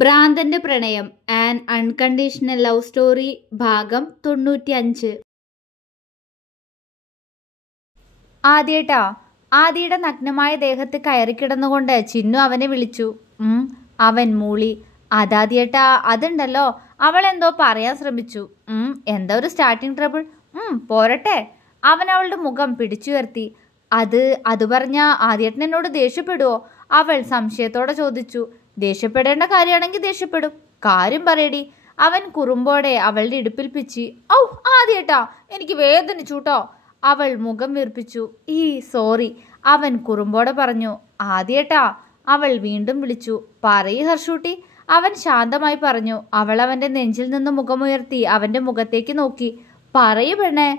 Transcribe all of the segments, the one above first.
ഭ്രാന്തന്റെ പ്രണയം an unconditional love story ഭാഗം 95. ആദ്യേട്ടാ, ആദിയുടെ നഗ്നമായ ദേഹത്ത് കയറിക്കിടന്നുകൊണ്ട് ചിന്നു അവനെ വിളിച്ചു. അവൻ മൂളി. അതാദ്യേട്ടാ, അതുണ്ടല്ലോ, അവൾ എന്തോ പറയാൻ ശ്രമിച്ചു. എന്താ ഒരു സ്റ്റാർട്ടിങ് ട്രബിൾ? പോരട്ടെ. അവൻ അവളുടെ മുഖം പിടിച്ചുയർത്തി. അത് പറഞ്ഞ ആദ്യേട്ടൻ എന്നോട് ദേഷ്യപ്പെടുവോ? അവൾ സംശയത്തോടെ ചോദിച്ചു. ദേഷ്യപ്പെടേണ്ട കാര്യമാണെങ്കിൽ ദേഷ്യപ്പെടും, കാര്യം പറയടി. അവൻ കുറുമ്പോടെ അവളുടെ ഇടുപ്പിൽ പിച്ചി. ഔ ആദ്യേട്ടാ, എനിക്ക് വേദനിച്ചൂട്ടോ. അവൾ മുഖം വീർപ്പിച്ചു. സോറി, അവൻ കുറുമ്പോടെ പറഞ്ഞു. ആദ്യേട്ടാ, അവൾ വീണ്ടും വിളിച്ചു. പറയ് ഹർഷൂട്ടി, അവൻ ശാന്തമായി പറഞ്ഞു. അവൾ അവന്റെ നെഞ്ചിൽ നിന്ന് മുഖമുയർത്തി അവന്റെ മുഖത്തേക്ക് നോക്കി. പറയൂ പെണ്ണേ.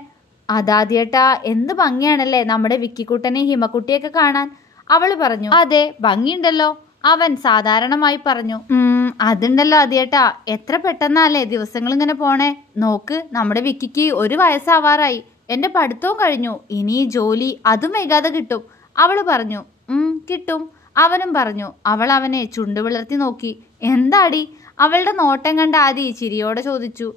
അതാദ്യേട്ടാ, എന്ത് ഭംഗിയാണല്ലേ നമ്മുടെ വിക്കിക്കുട്ടനെയും ഹിമക്കുട്ടിയൊക്കെ കാണാൻ, അവൾ പറഞ്ഞു. അതെ, ഭംഗിയുണ്ടല്ലോ, അവൻ സാധാരണമായി പറഞ്ഞു. അതുണ്ടല്ലോ ആദ്യേട്ടാ, എത്ര പെട്ടെന്നല്ലേ ദിവസങ്ങൾ ഇങ്ങനെ പോണേ. നോക്ക്, നമ്മുടെ വിക്കിക്ക് 1 വയസ്സാവാറായി. എന്റെ പഠിത്തവും കഴിഞ്ഞു, ഇനി ജോലി അതും വൈകാതെ കിട്ടും, അവൾ പറഞ്ഞു. കിട്ടും, അവനും പറഞ്ഞു. അവൾ അവനെ ചുണ്ടുവിളർത്തി നോക്കി. എന്താടി? അവളുടെ നോട്ടം കണ്ട ആദി ചിരിയോടെ ചോദിച്ചു.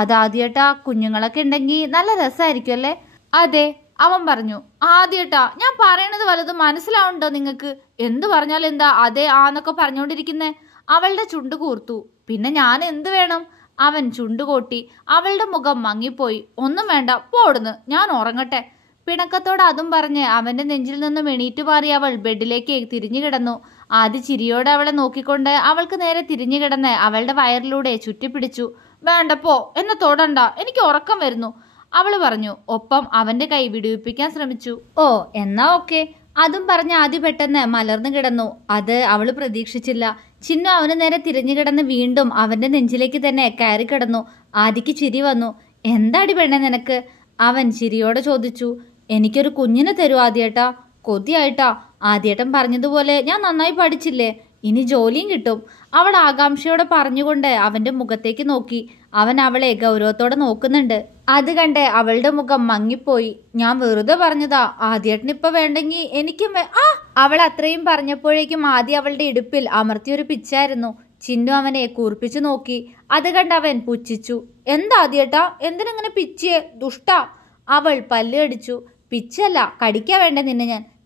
അതാദ്യേട്ടാ, കുഞ്ഞുങ്ങളൊക്കെ ഉണ്ടെങ്കിൽ നല്ല രസമായിരിക്കും അല്ലേ? അതെ, അവൻ പറഞ്ഞു. ആദ്യേട്ടാ, ഞാൻ പറയണത് വല്ലതും മനസ്സിലാവുന്നുണ്ടോ നിങ്ങൾക്ക്? എന്തു പറഞ്ഞാലും എന്താ അതെ ആന്നൊക്കെ പറഞ്ഞുകൊണ്ടിരിക്കുന്നേ? അവളുടെ ചുണ്ടു കൂർത്തു. പിന്നെ ഞാൻ എന്ത് വേണം? അവൻ ചുണ്ടുകൂട്ടി. അവളുടെ മുഖം മങ്ങിപ്പോയി. ഒന്നും വേണ്ട, പോടുന്ന്, ഞാൻ ഉറങ്ങട്ടെ. പിണക്കത്തോടെ അതും പറഞ്ഞ് അവന്റെ നെഞ്ചിൽ നിന്നും എണീറ്റു മാറി അവൾ ബെഡിലേക്ക് തിരിഞ്ഞു കിടന്നു. ആദ്യ ചിരിയോടെ അവളെ നോക്കിക്കൊണ്ട് അവൾക്ക് നേരെ തിരിഞ്ഞു കിടന്ന് അവളുടെ വയറിലൂടെ ചുറ്റിപ്പിടിച്ചു. വേണ്ട, പോ, എന്നെ തൊടണ്ട, എനിക്ക് ഉറക്കം വരുന്നു, അവള് പറഞ്ഞു. ഒപ്പം അവന്റെ കൈ വിടുവിപ്പിക്കാൻ ശ്രമിച്ചു. ഓ, എന്നാ ഓക്കെ. അതും പറഞ്ഞ് ആദ്യ പെട്ടെന്ന് മലർന്നു കിടന്നു. അത് അവള് പ്രതീക്ഷിച്ചില്ല. ചിന്നു അവന് നേരെ തിരിഞ്ഞു കിടന്ന് വീണ്ടും അവന്റെ നെഞ്ചിലേക്ക് തന്നെ കയറി കിടന്നു. ആദിക്ക് ചിരി വന്നു. എന്താടി പെണ്ണെ നിനക്ക്? അവൻ ചിരിയോടെ ചോദിച്ചു. എനിക്കൊരു കുഞ്ഞിനെ തരൂ ആദ്യേട്ടാ. കൊതിയായിട്ടാ. ആദ്യേട്ടൻ പറഞ്ഞതുപോലെ ഞാൻ നന്നായി പഠിച്ചില്ലേ, ഇനി ജോലിയും കിട്ടും, അവൾ ആകാംക്ഷയോടെ പറഞ്ഞുകൊണ്ട് അവന്റെ മുഖത്തേക്ക് നോക്കി. അവൻ അവളെ ഗൗരവത്തോടെ നോക്കുന്നുണ്ട്. അത് കണ്ട് അവളുടെ മുഖം മങ്ങിപ്പോയി. ഞാൻ വെറുതെ പറഞ്ഞതാ, ആദ്യേട്ടൻ ഇപ്പൊ വേണ്ടെങ്കിൽ എനിക്കും അവൾ അത്രയും പറഞ്ഞപ്പോഴേക്കും ആദ്യം അവളുടെ ഇടുപ്പിൽ അമർത്തിയൊരു പിച്ചായിരുന്നു. ചിന്നു അവനെ കൂർപ്പിച്ചു നോക്കി. അത് കണ്ട് അവൻ പുച്ഛിച്ചു. എന്താ ആദ്യേട്ടാ, എന്തിനങ്ങനെ പിച്ചിയെ, ദുഷ്ടാ? അവൾ പല്ല് അടിച്ചു. പിച്ചല്ല, കടിക്കാ വേണ്ട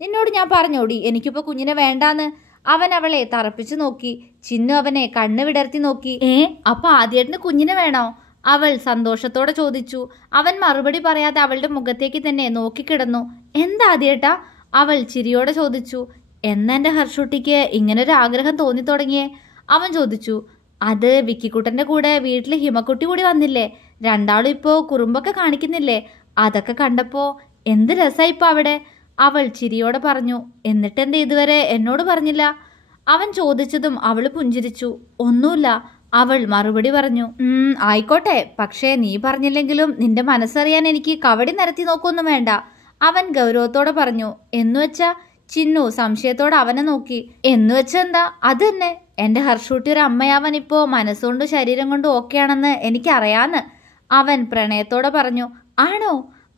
നിന്നോട് ഞാൻ പറഞ്ഞോടി എനിക്കിപ്പോ കുഞ്ഞിനെ വേണ്ടാന്ന്. അവൻ അവളെ തറപ്പിച്ചു നോക്കി. ചിന്നു അവനെ കണ്ണ് വിടർത്തി നോക്കി. അപ്പൊ ആദ്യേട്ടന് കുഞ്ഞിനെ വേണോ? അവൾ സന്തോഷത്തോടെ ചോദിച്ചു. അവൻ മറുപടി പറയാതെ അവളുടെ മുഖത്തേക്ക് തന്നെ നോക്കിക്കിടന്നു. എന്താ ആദ്യേട്ടാ? അവൾ ചിരിയോടെ ചോദിച്ചു. എന്നെന്റെ ഹർഷൂട്ടിക്ക് ഇങ്ങനൊരു ആഗ്രഹം തോന്നി തുടങ്ങിയേ? അവൻ ചോദിച്ചു. അത് വിക്കിക്കുട്ടന്റെ കൂടെ വീട്ടിൽ ഹിമക്കുട്ടി കൂടി വന്നില്ലേ, രണ്ടാളും ഇപ്പോ കുറുമ്പൊക്കെ കാണിക്കുന്നില്ലേ, അതൊക്കെ കണ്ടപ്പോ എന്ത് രസായിപ്പോ അവിടെ, അവൾ ചിരിയോടെ പറഞ്ഞു. എന്നിട്ടെന്താ ഇതുവരെ എന്നോട് പറഞ്ഞില്ല? അവൻ ചോദിച്ചതും അവള് പുഞ്ചിരിച്ചു. ഒന്നുമില്ല, അവൾ മറുപടി പറഞ്ഞു. ആയിക്കോട്ടെ, പക്ഷേ നീ പറഞ്ഞില്ലെങ്കിലും നിന്റെ മനസ്സറിയാൻ എനിക്ക് കവടി നിരത്തി നോക്കൊന്നും വേണ്ട, അവൻ ഗൗരവത്തോടെ പറഞ്ഞു. എന്നുവെച്ചാ? ചിന്നു സംശയത്തോടെ അവനെ നോക്കി. എന്നുവെച്ചെന്താ? അത് തന്നെ, എന്റെ ഹർഷൂട്ടി ഒരു അമ്മയാവാൻ ഇപ്പോ മനസ്സുകൊണ്ടും ശരീരം കൊണ്ടും ഓക്കെയാണെന്ന് എനിക്കറിയാന്ന്, അവൻ പ്രണയത്തോടെ പറഞ്ഞു. ആണോ?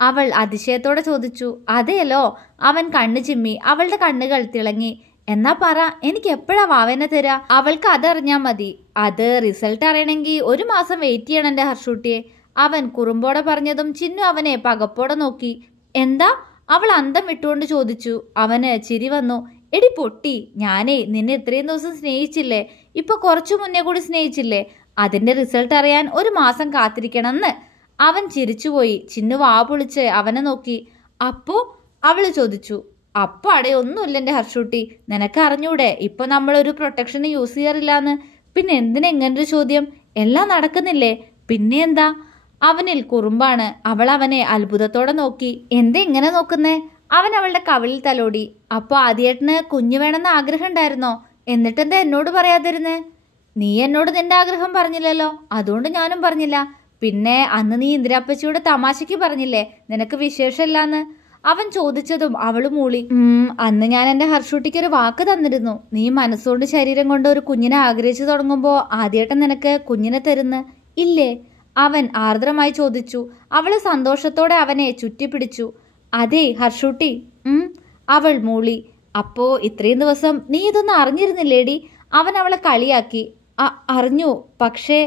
അവൾ അതിശയത്തോടെ ചോദിച്ചു. അതെയല്ലോ, അവൻ കണ്ണു ചിമ്മി. അവളുടെ കണ്ണുകൾ തിളങ്ങി. എന്നാ പറ, എനിക്ക് എപ്പോഴാ വാവനെ തരാ? അവൾക്ക് അതറിഞ്ഞാ മതി. അത് റിസൾട്ട് അറിയണമെങ്കിൽ 1 മാസം വെയിറ്റ് ചെയ്യണം എന്റെ ഹർഷൂട്ടിയെ, അവൻ കുറുമ്പോടെ പറഞ്ഞതും ചിന്നു അവനെ പകപ്പോടെ നോക്കി. എന്താ? അവൾ അന്തം വിട്ടുകൊണ്ട് ചോദിച്ചു. അവന് ചിരി വന്നു. എടി പൊട്ടി, ഞാനേ നിന്നെ ഇത്രയും ദിവസം സ്നേഹിച്ചില്ലേ, ഇപ്പൊ കുറച്ചു മുന്നേ കൂടി സ്നേഹിച്ചില്ലേ, അതിന്റെ റിസൾട്ട് അറിയാൻ 1 മാസം കാത്തിരിക്കണമെന്ന്. അവൻ ചിരിച്ചുപോയി. ചിന്നു വാ പൊളിച്ച് അവനെ നോക്കി. അപ്പോ? അവള് ചോദിച്ചു. അപ്പൊ ഒന്നുമില്ല എന്റെ ഹർഷൂട്ടി, നിനക്ക് അറിഞ്ഞൂടെ ഇപ്പൊ നമ്മളൊരു പ്രൊട്ടക്ഷന് യൂസ് ചെയ്യാറില്ലാന്ന്. പിന്നെ എന്തിനാ ഇങ്ങനൊരു ചോദ്യം? എല്ലാം നടക്കുന്നില്ലേ, പിന്നെ എന്താ? അവനിൽ കുറുമ്പാണ്. അവൾ അവനെ അത്ഭുതത്തോടെ നോക്കി. എന്താ ഇങ്ങനെ നോക്കുന്നേ? അവൻ അവളുടെ കവിളിൽ തലോടി. അപ്പൊ ആദ്യേട്ടന് കുഞ്ഞു വേണമെന്ന് ആഗ്രഹം ഉണ്ടായിരുന്നോ? എന്നിട്ടെന്താ എന്നോട് പറയാതിരുന്നേ? നീ എന്നോട് നിന്റെ ആഗ്രഹം പറഞ്ഞില്ലല്ലോ, അതുകൊണ്ട് ഞാനും പറഞ്ഞില്ല. പിന്നെ അന്ന് നീ ഇന്ദിരാപ്പച്ചിയോട് തമാശയ്ക്ക് പറഞ്ഞില്ലേ നിനക്ക് വിശേഷമില്ലാന്ന്, അവൻ ചോദിച്ചതും അവള് മൂളി. അന്ന് ഞാൻ എന്റെ ഹർഷൂട്ടിക്ക് ഒരു വാക്ക് തന്നിരുന്നു, നീ മനസ്സുകൊണ്ട് ശരീരം കൊണ്ട് ഒരു കുഞ്ഞിനെ ആഗ്രഹിച്ചു തുടങ്ങുമ്പോ ആദ്യേട്ടൻ നിനക്ക് കുഞ്ഞിനെ തരുന്ന് ഇല്ലേ? അവൻ ആർദ്രമായി ചോദിച്ചു. അവള് സന്തോഷത്തോടെ അവനെ ചുറ്റിപ്പിടിച്ചു. അതെ ഹർഷൂട്ടി. അവൾ മൂളി. അപ്പോ ഇത്രയും ദിവസം നീ ഇതൊന്നും അറിഞ്ഞിരുന്നില്ലേടി? അവൻ അവളെ കളിയാക്കി. അറിഞ്ഞു, പക്ഷേ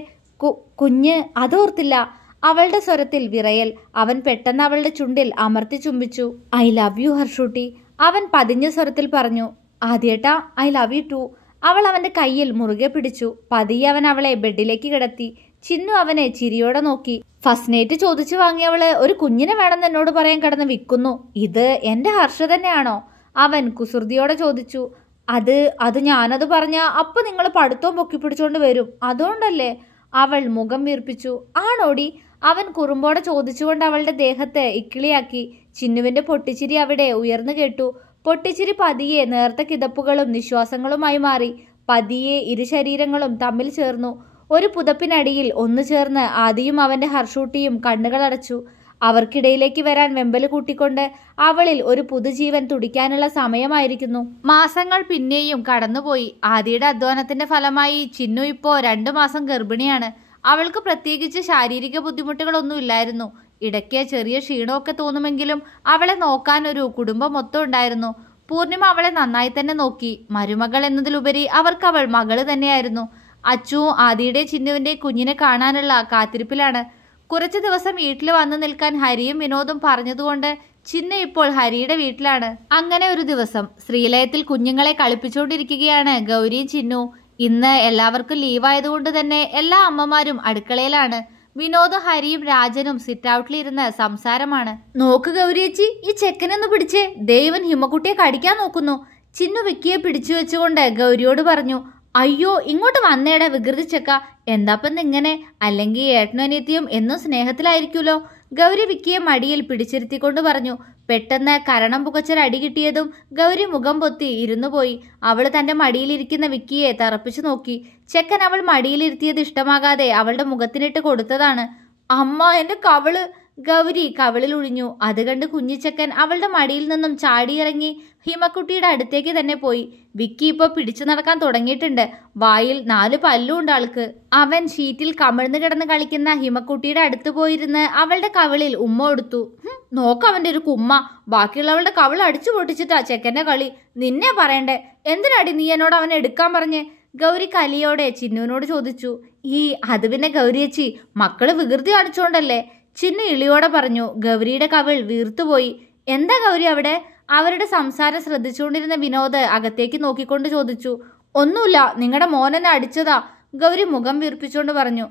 കുഞ്ഞ് അതോർത്തില്ല. അവളുടെ സ്വരത്തിൽ വിറയൽ. അവൻ പെട്ടെന്ന് അവളുടെ ചുണ്ടിൽ അമർത്തി ചുംബിച്ചു. ഐ ലവ് യു ഹർഷൂട്ടി, അവൻ പതിഞ്ഞ സ്വരത്തിൽ പറഞ്ഞു. ആദ്യേട്ടാ, ഐ ലവ് യു ടു. അവൾ അവന്റെ കയ്യിൽ മുറുകെ പിടിച്ചു. പതിയെ അവൻ അവളെ ബെഡിലേക്ക് കിടത്തി. ചിന്നു അവനെ ചിരിയോടെ നോക്കി. ഫസ്റ്റ് നൈറ്റ് ചോദിച്ചു വാങ്ങിയവള് ഒരു കുഞ്ഞിനെ വേണമെന്ന് എന്നോട് പറയാൻ കിടന്ന് വിൽക്കുന്നു. ഇത് എന്റെ ഹർഷ തന്നെയാണോ? അവൻ കുസൃതിയോടെ ചോദിച്ചു. അത് ഞാനത് പറഞ്ഞ അപ്പൊ നിങ്ങൾ പഠിത്തവും പൊക്കിപ്പിടിച്ചോണ്ട് വരും, അതുകൊണ്ടല്ലേ? അവൾ മുഖം വീർപ്പിച്ചു. ആണോടി? അവൻ കുറുമ്പോടെ ചോദിച്ചുകൊണ്ട് അവളുടെ ദേഹത്തെ ഇക്കിളിയാക്കി. ചിന്നുവിന്റെ പൊട്ടിച്ചിരി അവിടെ ഉയർന്നു കേട്ടു. പൊട്ടിച്ചിരി പതിയെ നേർത്ത കിതപ്പുകളും നിശ്വാസങ്ങളുമായി മാറി. പതിയെ ഇരു ശരീരങ്ങളും തമ്മിൽ ചേർന്നു. ഒരു പുതപ്പിനടിയിൽ ഒന്നു ചേർന്ന് ആദിയും അവന്റെ ഹർഷൂട്ടിയും കണ്ണുകളടച്ചു. അവർക്കിടയിലേക്ക് വരാൻ വെമ്പല് കൂട്ടിക്കൊണ്ട് അവളിൽ ഒരു പുതുജീവൻ തുടിക്കാനുള്ള സമയമായിരിക്കുന്നു. മാസങ്ങൾ പിന്നെയും കടന്നുപോയി. ആദിയുടെ അധ്വാനത്തിന്റെ ഫലമായി ചിന്നു ഇപ്പോ 2 മാസം ഗർഭിണിയാണ്. അവൾക്ക് പ്രത്യേകിച്ച് ശാരീരിക ബുദ്ധിമുട്ടുകളൊന്നും ഇല്ലായിരുന്നു. ഇടയ്ക്ക് ചെറിയ ക്ഷീണമൊക്കെ തോന്നുമെങ്കിലും അവളെ നോക്കാൻ ഒരു കുടുംബം മൊത്തം ഉണ്ടായിരുന്നു. പൂർണിമ അവളെ നന്നായി തന്നെ നോക്കി. മരുമകൾ എന്നതിലുപരി അവർക്ക് അവൾ മകള് തന്നെയായിരുന്നു. അച്ചുവും ആദിയുടെ ചിന്നുവിന്റെ കുഞ്ഞിനെ കാണാനുള്ള കാത്തിരിപ്പിലാണ്. കുറച്ചു ദിവസം വീട്ടിൽ വന്നു നിൽക്കാൻ ഹരിയും വിനോദും പറഞ്ഞതുകൊണ്ട് ചിന്നു ഇപ്പോൾ ഹരിയുടെ വീട്ടിലാണ്. അങ്ങനെ ഒരു ദിവസം ശ്രീലയത്തിൽ കുഞ്ഞുങ്ങളെ കളിപ്പിച്ചുകൊണ്ടിരിക്കുകയാണ് ഗൗരിയും ചിന്നു. ഇന്ന് എല്ലാവർക്കും ലീവായതുകൊണ്ട് തന്നെ എല്ലാ അമ്മമാരും അടുക്കളയിലാണ്. വിനോദും ഹരിയും രാജനും സിറ്റ് ഔട്ടിലിരുന്ന് സംസാരമാണ്. നോക്ക് ഗൗരിയേച്ചി, ഈ ചെക്കനൊന്ന് പിടിച്ചേ, ദൈവൻ ഹിമക്കുട്ടിയെ കടിക്കാൻ നോക്കുന്നു. ചിന്നു വിക്കിയെ പിടിച്ചു വെച്ചുകൊണ്ട് ഗൗരിയോട് പറഞ്ഞു. അയ്യോ, ഇങ്ങോട്ട് വന്നേടാ വികൃതി ചെക്ക, എന്താപ്പെന്ന് ഇങ്ങനെ? അല്ലെങ്കിൽ ഏട്ടനും അനിയത്തിയും എന്നും സ്നേഹത്തിലായിരിക്കുമല്ലോ. ഗൗരി വിക്കിയെ മടിയിൽ പിടിച്ചിരുത്തിക്കൊണ്ട് പറഞ്ഞു. പെട്ടെന്ന് കരണം പുകച്ചൊരടി കിട്ടിയതും ഗൗരി മുഖം പൊത്തി ഇരുന്നു പോയി. അവള് തന്റെ മടിയിലിരിക്കുന്ന വിക്കിയെ തറപ്പിച്ചു നോക്കി. ചെക്കൻ അവൾ മടിയിലിരുത്തിയത് ഇഷ്ടമാകാതെ അവളുടെ മുഖത്തിനിട്ട് കൊടുത്തതാണ്. അമ്മ, എന്റെ കവിള്! ഗൗരി കവിളിൽ ഒഴിഞ്ഞു. അത് കണ്ട് കുഞ്ഞിച്ചക്കൻ അവളുടെ മടിയിൽ നിന്നും ചാടിയിറങ്ങി ഹിമക്കുട്ടിയുടെ അടുത്തേക്ക് തന്നെ പോയി. വിക്കി ഇപ്പൊ പിടിച്ചു നടക്കാൻ തുടങ്ങിയിട്ടുണ്ട്. വായിൽ 4 പല്ലും ഉണ്ട് ആൾക്ക്. അവൻ ഷീറ്റിൽ കമിഴ്ന്നു കിടന്ന് കളിക്കുന്ന ഹിമക്കുട്ടിയുടെ അടുത്ത് പോയിരുന്ന് അവളുടെ കവിളിൽ ഉമ്മ കൊടുത്തു. നോക്കവന്റെ ഒരു കുമ്മ. ബാക്കിയുള്ളവളുടെ കവിൾ അടിച്ചു പൊട്ടിച്ചിട്ടാ ചെക്കന്റെ കളി. നിന്നെ പറയണ്ടേ, എന്തിനാടി നീ എന്നോട് അവനെ എടുക്കാൻ പറഞ്ഞേ? ഗൗരി കലിയോടെ ചിന്നുവിനോട് ചോദിച്ചു. അത് പിന്നെ ഗൗരിയേച്ചി, മക്കള് വികൃതി കാണിച്ചോണ്ടല്ലേ, ചിന്നു ഇളിയോടെ പറഞ്ഞു. ഗൗരിയുടെ കവിൾ വീർത്തുപോയി. എന്താ ഗൗരി അവിടെ? അവരുടെ സംസാരം ശ്രദ്ധിച്ചുകൊണ്ടിരുന്ന വിനോദ് അകത്തേക്ക് നോക്കിക്കൊണ്ട് ചോദിച്ചു. ഒന്നുമില്ല, നിങ്ങളുടെ മോനെന്നെ അടിച്ചതാ, ഗൗരി മുഖം വീർപ്പിച്ചുകൊണ്ട് പറഞ്ഞു.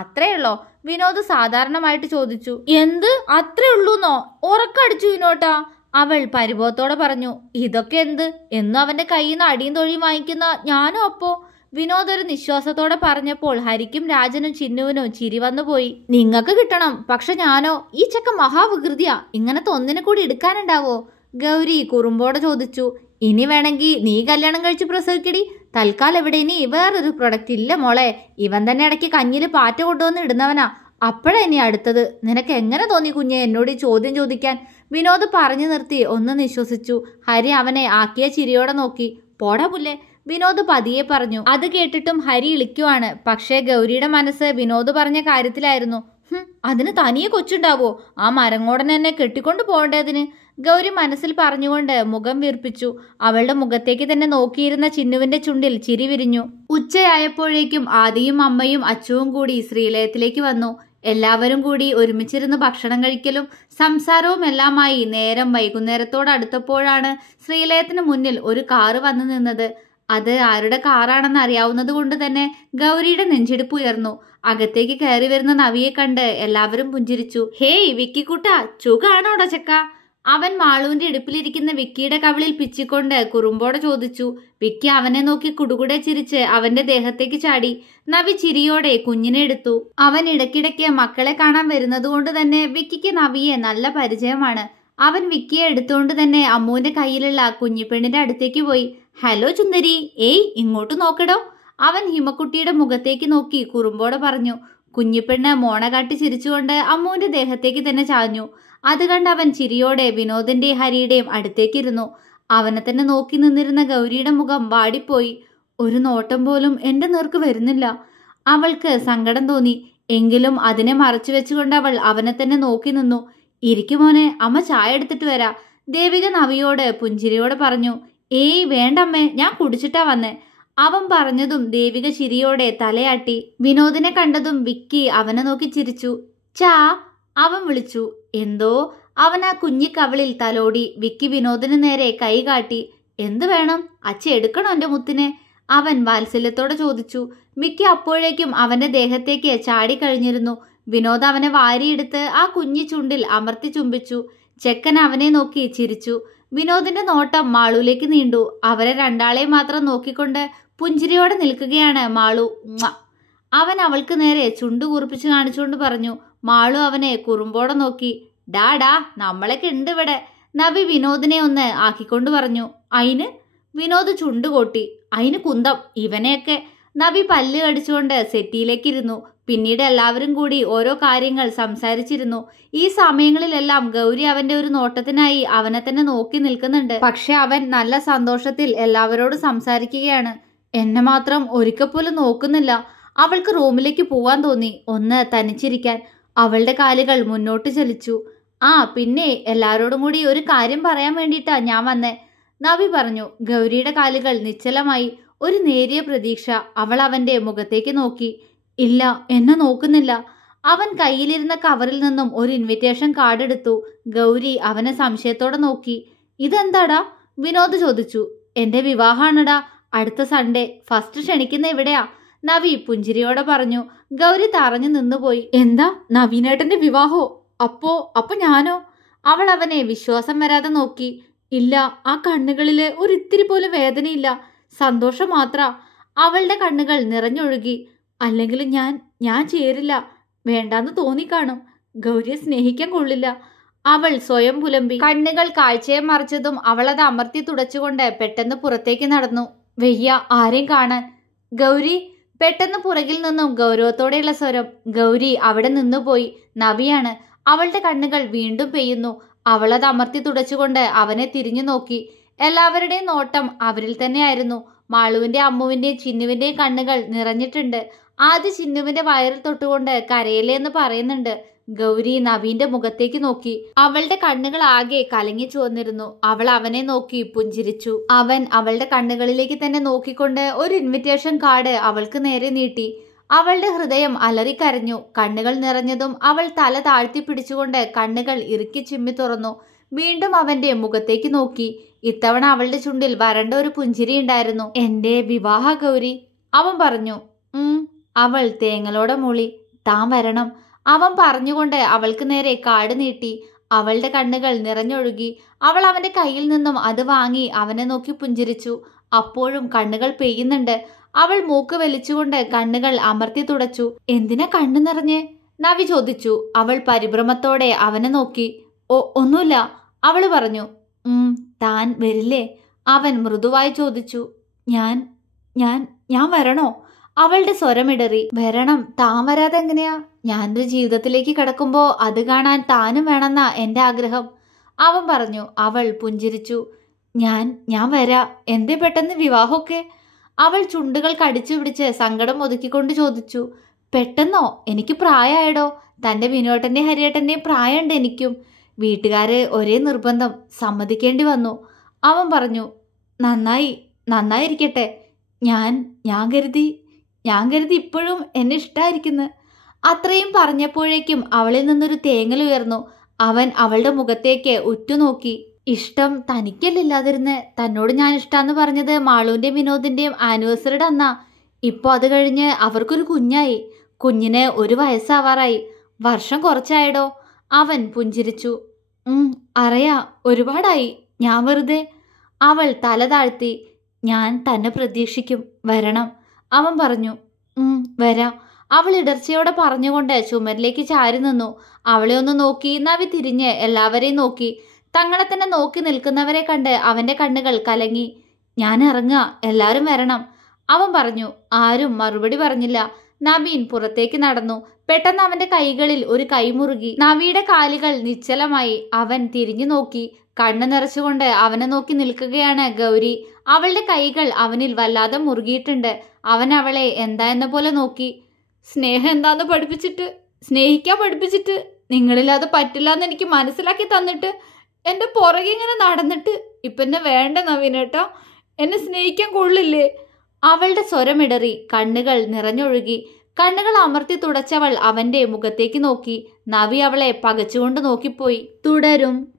അത്രയുള്ളോ? വിനോദ് സാധാരണമായിട്ട് ചോദിച്ചു. എന്ത് അത്രേ ഉള്ളൂന്നോ? ഉറക്കടിച്ചു വിനോട്ടാ, അവൾ പരിഭവത്തോടെ പറഞ്ഞു. ഇതൊക്കെ എന്ത്? എന്നും അവന്റെ കയ്യിൽ നിന്ന് അടിയും തൊഴിയും വാങ്ങിക്കുന്ന ഞാനും അപ്പോ? വിനോദ് ഒരു നിശ്വാസത്തോടെ പറഞ്ഞപ്പോൾ ഹരിക്കും രാജനും ചിന്നുവിനും ചിരി വന്നുപോയി. നിങ്ങൾക്ക് കിട്ടണം, പക്ഷെ ഞാനോ? ഈ ചെക്ക മഹാവികൃതിയാ, ഇങ്ങനത്തെ ഒന്നിനെ കൂടി എടുക്കാനുണ്ടാവോ? ഗൗരി കുറുമ്പോടെ ചോദിച്ചു. ഇനി വേണമെങ്കിൽ നീ കല്യാണം കഴിച്ച് പ്രസവിക്കടി. തൽക്കാലം ഇവിടെ ഇനി വേറൊരു പ്രൊഡക്റ്റ് ഇല്ല മോളെ. ഇവൻ തന്നെ ഇടയ്ക്ക് കഞ്ഞിൽ പാറ്റ കൊണ്ടുവന്ന് ഇടുന്നവനാ. അപ്പോഴാ ഇനി അടുത്തത്. നിനക്ക് എങ്ങനെ തോന്നി കുഞ്ഞെ എന്നോട് ഈ ചോദ്യം ചോദിക്കാൻ? വിനോദ് പറഞ്ഞു നിർത്തി ഒന്ന് നിശ്വസിച്ചു. ഹരി അവനെ ആക്കിയ ചിരിയോടെ നോക്കി. പോടാ പുല്ലേ, വിനോദ് പതിയെ പറഞ്ഞു. അത് കേട്ടിട്ടും ഹരി ഇളിക്കുവാണ്. പക്ഷേ ഗൗരിയുടെ മനസ്സ് വിനോദ് പറഞ്ഞ കാര്യത്തിലായിരുന്നു. അതിന് തനിയെ കൊച്ചുണ്ടാവോ? ആ മരങ്ങോടൻ എന്നെ കെട്ടിക്കൊണ്ട് പോകേണ്ടതിന്, ഗൗരി മനസ്സിൽ പറഞ്ഞുകൊണ്ട് മുഖം വീർപ്പിച്ചു. അവളുടെ മുഖത്തേക്ക് തന്നെ നോക്കിയിരുന്ന ചിന്നുവിന്റെ ചുണ്ടിൽ ചിരി വിരിഞ്ഞു. ഉച്ചയായപ്പോഴേക്കും ആദിയും അമ്മയും അച്ചുവും കൂടി ശ്രീലയത്തിലേക്ക് വന്നു. എല്ലാവരും കൂടി ഒരുമിച്ചിരുന്ന് ഭക്ഷണം കഴിക്കലും സംസാരവും എല്ലാമായി നേരം വൈകുന്നേരത്തോടടുത്തപ്പോഴാണ് ശ്രീലയത്തിന് മുന്നിൽ ഒരു കാറ് വന്നു നിന്നത്. അത് ആരുടെ കാറാണെന്ന് അറിയാവുന്നത് കൊണ്ട് തന്നെ ഗൗരിയുടെ നെഞ്ചിടിപ്പ് ഉയർന്നു. അകത്തേക്ക് കയറി വരുന്ന നവിയെ കണ്ട് എല്ലാവരും പുഞ്ചിരിച്ചു. ഹേയ് വിക്കിക്കുട്ട, ചുകാണോടാ ചെക്ക? അവൻ മാളുവിന്റെ ഇടുപ്പിലിരിക്കുന്ന വിക്കിയുടെ കവിളിൽ പിച്ചിക്കൊണ്ട് കുറുമ്പോടെ ചോദിച്ചു. വിക്കി അവനെ നോക്കി കുടുകുടെ ചിരിച്ച് അവന്റെ ദേഹത്തേക്ക് ചാടി. നവി ചിരിയോടെ കുഞ്ഞിനെ എടുത്തു. അവൻ ഇടയ്ക്കിടയ്ക്ക് മക്കളെ കാണാൻ വരുന്നത് കൊണ്ട് തന്നെ വിക്കിക്ക് നവിയെ നല്ല പരിചയമാണ്. അവൻ വിക്കിയെ എടുത്തുകൊണ്ട് തന്നെ അമ്മുവിന്റെ കയ്യിലുള്ള കുഞ്ഞിപ്പെണ്ണിന്റെ അടുത്തേക്ക് പോയി. ഹലോ ചുന്ദരി, ഇങ്ങോട്ട് നോക്കടോ. അവൻ ഹിമക്കുട്ടിയുടെ മുഖത്തേക്ക് നോക്കി കുറുമ്പോടെ പറഞ്ഞു. കുഞ്ഞിപ്പെണ്ണ് മോണ കാട്ടി ചിരിച്ചുകൊണ്ട് അമ്മുവിന്റെ ദേഹത്തേക്ക് തന്നെ ചാഞ്ഞു. അത് കണ്ട് അവൻ ചിരിയോടെ വിനോദിന്റെയും ഹരിയുടെയും അടുത്തേക്കിരുന്നു. അവനെ തന്നെ നോക്കി നിന്നിരുന്ന ഗൗരിയുടെ മുഖം വാടിപ്പോയി. ഒരു നോട്ടം പോലും എന്റെ നേർക്ക് വരുന്നില്ല. അവൾക്ക് സങ്കടം തോന്നി. എങ്കിലും അതിനെ മറച്ചു വെച്ചുകൊണ്ട് അവൾ അവനെ തന്നെ നോക്കി നിന്നു. ഇരിക്കുമോനെ, അമ്മ ചായ എടുത്തിട്ട് വരാ, ദേവിക നവിയോട് പുഞ്ചിരിയോടെ പറഞ്ഞു. വേണ്ടമ്മേ, ഞാൻ കുടിച്ചിട്ടാ വന്നേ. അവൻ പറഞ്ഞതും ദേവിക ചിരിയോടെ തലയാട്ടി. വിനോദിനെ കണ്ടതും വിക്കി അവനെ നോക്കി ചിരിച്ചു. ചാ അവൻ വിളിച്ചു. എന്തോ അവൻ ആ കുഞ്ഞിക്കവളിൽ തലോടി. വിക്കി വിനോദിന് നേരെ കൈ കാട്ടി. എന്തു വേണം? അച്ഛ എടുക്കണോ എന്റെ മുത്തിനെ? അവൻ വാത്സല്യത്തോടെ ചോദിച്ചു. മിക്കി അപ്പോഴേക്കും അവന്റെ ദേഹത്തേക്ക് ചാടിക്കഴിഞ്ഞിരുന്നു. വിനോദ് അവനെ വാരിയെടുത്ത് ആ കുഞ്ഞി ചുണ്ടിൽ അമർത്തി ചുംബിച്ചു. ചെക്കൻ അവനെ നോക്കി ചിരിച്ചു. വിനോദിന്റെ നോട്ടം മാളുവിലേക്ക് നീണ്ടു. അവരെ രണ്ടാളെ മാത്രം നോക്കിക്കൊണ്ട് പുഞ്ചിരിയോടെ നിൽക്കുകയാണ് മാളു. അവൻ അവൾക്ക് നേരെ ചുണ്ടു കൂർപ്പിച്ചു കാണിച്ചുകൊണ്ട് പറഞ്ഞു. മാളു അവനെ കുറുമ്പോടെ നോക്കി. ഡാ നമ്മളൊക്കെ ഉണ്ട് ഇവിടെ. നവി വിനോദിനെ ഒന്ന് ആക്കിക്കൊണ്ട് പറഞ്ഞു. അയിന്? വിനോദ് ചുണ്ടുകൊട്ടി. അയിന് കുന്തം ഇവനെയൊക്കെ. നവി പല്ല് കടിച്ചുകൊണ്ട് സെറ്റിയിലേക്ക് ഇരുന്നു. പിന്നീട് എല്ലാവരും കൂടി ഓരോ കാര്യങ്ങൾ സംസാരിച്ചിരുന്നു. ഈ സമയങ്ങളിലെല്ലാം ഗൗരി അവന്റെ ഒരു നോട്ടത്തിനായി അവനെ തന്നെ നോക്കി നിൽക്കുന്നുണ്ട്. പക്ഷെ അവൻ നല്ല സന്തോഷത്തിൽ എല്ലാവരോടും സംസാരിക്കുകയാണ്. എന്നെ മാത്രം ഒരിക്കൽ പോലും നോക്കുന്നില്ല. അവൾക്ക് റൂമിലേക്ക് പോവാൻ തോന്നി, ഒന്ന് തനിച്ചിരിക്കാൻ. അവളുടെ കാലുകൾ മുന്നോട്ട് ചലിച്ചു. ആ പിന്നെ എല്ലാവരോടും കൂടി ഒരു കാര്യം പറയാൻ വേണ്ടിയിട്ടാ ഞാൻ വന്നേ, നവി പറഞ്ഞു. ഗൗരിയുടെ കാലുകൾ നിശ്ചലമായി. ഒരു നേരിയ പ്രതീക്ഷ. അവൾ അവന്റെ മുഖത്തേക്ക് നോക്കി. ഇല്ല, എന്നെ നോക്കുന്നില്ല. അവൻ കയ്യിലിരുന്ന കവറിൽ നിന്നും ഒരു ഇൻവിറ്റേഷൻ കാർഡ് എടുത്തു. ഗൗരി അവനെ സംശയത്തോടെ നോക്കി. ഇതെന്താടാ? വിനോദ് ചോദിച്ചു. എന്റെ വിവാഹാണടാ, അടുത്ത സൺഡേ. ഫസ്റ്റ് ക്ഷണിക്കുന്ന എവിടെയാ? നവി പുഞ്ചിരിയോടെ പറഞ്ഞു. ഗൗരി തറഞ്ഞു നിന്നുപോയി. എന്താ, നവീനേട്ടന്റെ വിവാഹോ? അപ്പോ ഞാനോ? അവൾ അവനെ വിശ്വാസം വരാതെ നോക്കി. ഇല്ല, ആ കണ്ണുകളില് ഒരിത്തിരി പോലും വേദനയില്ല, സന്തോഷം മാത്ര. അവളുടെ കണ്ണുകൾ നിറഞ്ഞൊഴുകി. അല്ലെങ്കിൽ ഞാൻ ചേരില്ല. വേണ്ടാന്ന് തോന്നിക്കാണും. ഗൗരിയെ സ്നേഹിക്കാൻ കൊള്ളില്ല. അവൾ സ്വയം പുലമ്പി. കണ്ണുകൾ കാഴ്ചയെ മറിച്ചതും അവളത് അമർത്തി തുടച്ചുകൊണ്ട് പെട്ടെന്ന് പുറത്തേക്ക് നടന്നു. വെയ്യ ആരെയും കാണാൻ. ഗൗരി! പെട്ടെന്ന് പുറകിൽ നിന്നും ഗൗരവത്തോടെയുള്ള സ്വരം. ഗൗരി അവിടെ നിന്നുപോയി. നവിയാണ്. അവളുടെ കണ്ണുകൾ വീണ്ടും പെയ്യുന്നു. അവളത് അമർത്തി തുടച്ചുകൊണ്ട് അവനെ തിരിഞ്ഞു നോക്കി. എല്ലാവരുടെയും നോട്ടം അവരിൽ തന്നെയായിരുന്നു. മാളുവിന്റെ അമ്മുവിന്റെയും ചിന്നുവിന്റെയും കണ്ണുകൾ നിറഞ്ഞിട്ടുണ്ട്. ആദ്യ ചിന്നുവിന്റെ വയറിൽ തൊട്ടുകൊണ്ട് കരയില്ലേ എന്ന് പറയുന്നുണ്ട്. ഗൗരി നവീന്റെ മുഖത്തേക്ക് നോക്കി. അവളുടെ കണ്ണുകൾ ആകെ കലങ്ങി ചുവന്നിരുന്നു. അവൾ അവനെ നോക്കി പുഞ്ചിരിച്ചു. അവൻ അവളുടെ കണ്ണുകളിലേക്ക് തന്നെ നോക്കിക്കൊണ്ട് ഒരു ഇൻവിറ്റേഷൻ കാർഡ് അവൾക്ക് നേരെ നീട്ടി. അവളുടെ ഹൃദയം അലറിക്കരഞ്ഞു. കണ്ണുകൾ നിറഞ്ഞതും അവൾ തല താഴ്ത്തി പിടിച്ചുകൊണ്ട് കണ്ണുകൾ ഇറുക്കി ചിമ്മി തുറന്നു. വീണ്ടും അവന്റെ മുഖത്തേക്ക് നോക്കി. ഇത്തവണ അവളുടെ ചുണ്ടിൽ വരണ്ട ഒരു പുഞ്ചിരി ഉണ്ടായിരുന്നു. എന്റെ വിവാഹ ഗൗരി, അവൻ പറഞ്ഞു. അവൾ തേങ്ങലോടെ മൂളി. താൻ വരണം, അവൻ പറഞ്ഞുകൊണ്ട് അവൾക്ക് നേരെ കാർഡ് നീട്ടി. അവളുടെ കണ്ണുകൾ നിറഞ്ഞൊഴുകി. അവൾ അവന്റെ കയ്യിൽ നിന്നും അത് വാങ്ങി അവനെ നോക്കി പുഞ്ചിരിച്ചു. അപ്പോഴും കണ്ണുകൾ പെയ്യുന്നുണ്ട്. അവൾ മൂക്ക് വലിച്ചുകൊണ്ട് കണ്ണുകൾ അമർത്തി തുടച്ചു. എന്തിനാ കണ്ണു നിറഞ്ഞേ? നവി ചോദിച്ചു. അവൾ പരിഭ്രമത്തോടെ അവനെ നോക്കി. ഒന്നുമില്ല, അവള് പറഞ്ഞു. താൻ വരില്ലേ? അവൻ മൃദുവായി ചോദിച്ചു. ഞാൻ വരണോ? അവളുടെ സ്വരമിടറി. വരണം, താൻ വരാതെ എങ്ങനെയാ? ഞാനൊരു ജീവിതത്തിലേക്ക് കിടക്കുമ്പോ അത് കാണാൻ താനും വേണമെന്നാ എന്റെ ആഗ്രഹം, അവൻ പറഞ്ഞു. അവൾ പുഞ്ചിരിച്ചു. ഞാൻ വരാ. എന്തേ പെട്ടെന്ന് വിവാഹമൊക്കെ? അവൾ ചുണ്ടുകൾ കടിച്ചു പിടിച്ച് സങ്കടം ഒതുക്കിക്കൊണ്ട് ചോദിച്ചു. പെട്ടെന്നോ? എനിക്ക് പ്രായമായടോ. തന്റെ വിനോട്ടന്റെയും ഹരിയേട്ടന്റെയും പ്രായമുണ്ട് എനിക്കും. വീട്ടുകാര് ഒരേ നിർബന്ധം, സമ്മതിക്കേണ്ടി വന്നു, അവൻ പറഞ്ഞു. നന്നായിരിക്കട്ടെ. ഞാൻ കരുതി ഇപ്പോഴും എന്നെ ഇഷ്ടമായിരിക്കുന്നു. അത്രയും പറഞ്ഞപ്പോഴേക്കും അവളിൽ നിന്നൊരു തേങ്ങൽ ഉയർന്നു. അവൻ അവളുടെ മുഖത്തേക്ക് ഉറ്റുനോക്കി. ഇഷ്ടം തനിക്കല്ലില്ലാതിരുന്ന്. തന്നോട് ഞാൻ ഇഷ്ടാന്ന് പറഞ്ഞത് മാളുവിന്റെയും വിനോദിന്റെയും ആനിവേഴ്സറിയുടെ അന്നാ. ഇപ്പൊ അത് കഴിഞ്ഞ് അവർക്കൊരു കുഞ്ഞായി. കുഞ്ഞിന് 1 വയസ്സാവാറായി. വർഷം കുറച്ചായടോ, അവൻ പുഞ്ചിരിച്ചു. അറിയാ, ഒരുപാടായി. ഞാൻ വെറുതെ. അവൾ തല താഴ്ത്തി. ഞാൻ തന്നെ പ്രതീക്ഷിക്കും, വരണം, അവൻ പറഞ്ഞു. വരാം, അവൾ ഇടർച്ചയോടെ പറഞ്ഞുകൊണ്ട് ചുമരിലേക്ക് ചാരി നിന്നു. അവളെ ഒന്ന് നോക്കി നവി തിരിഞ്ഞ് എല്ലാവരെയും നോക്കി. തങ്ങളെ തന്നെ നോക്കി നിൽക്കുന്നവരെ കണ്ട് അവന്റെ കണ്ണുകൾ കലങ്ങി. ഞാൻ ഇറങ്ങാ, എല്ലാവരും വരണം, അവൻ പറഞ്ഞു. ആരും മറുപടി പറഞ്ഞില്ല. നവീൻ പുറത്തേക്ക് നടന്നു. പെട്ടെന്ന് അവന്റെ കൈകളിൽ ഒരു കൈ മുറുകി. നവിയുടെ കാലുകൾ നിശ്ചലമായി. അവൻ തിരിഞ്ഞു നോക്കി. കണ്ണു നിറച്ചുകൊണ്ട് അവനെ നോക്കി നിൽക്കുകയാണ് ഗൗരി. അവളുടെ കൈകൾ അവനിൽ വല്ലാതെ മുറുകിയിട്ടുണ്ട്. അവൻ അവളെ എന്താ എന്ന പോലെ നോക്കി. സ്നേഹം എന്താന്ന് പഠിപ്പിച്ചിട്ട്, സ്നേഹിക്കാൻ പഠിപ്പിച്ചിട്ട്, നിങ്ങളില്ലാതെ പറ്റില്ലാന്ന് എനിക്ക് മനസ്സിലാക്കി തന്നിട്ട്, എന്റെ പുറകെ ഇങ്ങനെ നടന്നിട്ട് ഇപ്പൊ എന്നെ വേണ്ട നവീനേട്ടാ, എന്നെ സ്നേഹിക്കാൻ കൊള്ളില്ലേ? അവളുടെ സ്വരമിടറി, കണ്ണുകൾ നിറഞ്ഞൊഴുകി. കണ്ണുകൾ അമർത്തി തുടച്ചവൾ അവന്റെ മുഖത്തേക്ക് നോക്കി. നവി അവളെ പകച്ചുകൊണ്ട് നോക്കിപ്പോയി. തുടരും.